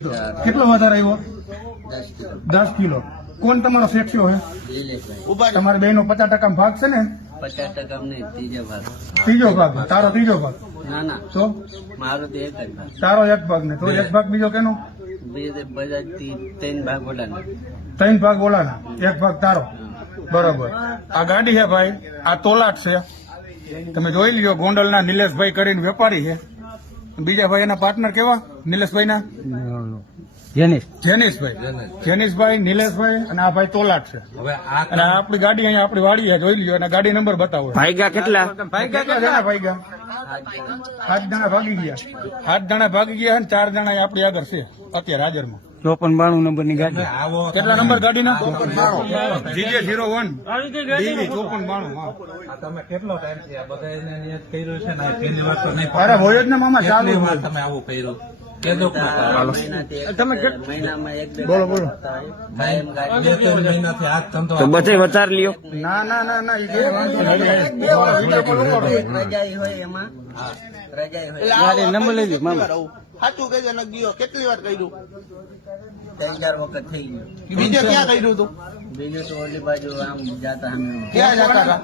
કેટલો વધારે આવ્યો? 10 કિલો. કોણ તમારો શેઠિયો હે? તમારી બેનો 50% ભાગ છે ને? 50% નહીં, ત્રીજો ભાગ. તારો ત્રીજો ભાગ? ના તો મારો તો એક જ ભાગ. તારો એક ભાગ ને તો એક ભાગ બીજો કેનો? બધા 3 ભાગ બોલાના. 3 ભાગ ઓલાના, એક ભાગ તારો. બરોબર. આ ગાડી છે ભાઈ, આ તોલાટ છે. તમે જોઈ લ્યો, ગોંડલના નિલેશભાઈ કરીને વેપારી છે. બીજા ભાઈ એના પાર્ટનર કેવા? નિલેશભાઈ ના જેનિશભાઈ, નિલેશભાઈ અને આ ભાઈ તોલાટ છે. અને આપણી ગાડી અહીંયા આપણી વાડી છે, જોઈ લ્યો. અને ગાડી નંબર બતાવો. ભાગ્યા કેટલા? કેટલા જણા ભાગ્યા? 7 જણા ભાગી ગયા. 7 જણા ભાગી ગયા અને 4 જણા આપણી આગળ છે અત્યારે હાજરમાં. 5492 નંબરની ગાડી. કેટલા નંબર ગાડીના? જીજે 01 દિલ્હી 5492. તમે કેટલો ટાઈમ થી આ બધા કર્યું છે ને તેની વાત તો નહીં. અરે હોય જ ને મામા, ચાલુ તમે આવું કર્યું મહિનામાં 1-2 બોલો બોલો. મહિનાથી આ ધંધો તો બધે વધારે લ્યો. ના ના ના ના, ઈ કે રજાઈ હોય એમાં રજાઈ હોય. ગાડી નંબર લઈ લ્યો મામા. સાચું કહેજો ને ગયો કેટલી વાર કર્યું? 3-4 વખત થઈ ગયું. બીજે ક્યાં કર્યું તું? બીજું તો ઓલી બાજુ આમ જાતા અમે ક્યાં જતા હતા?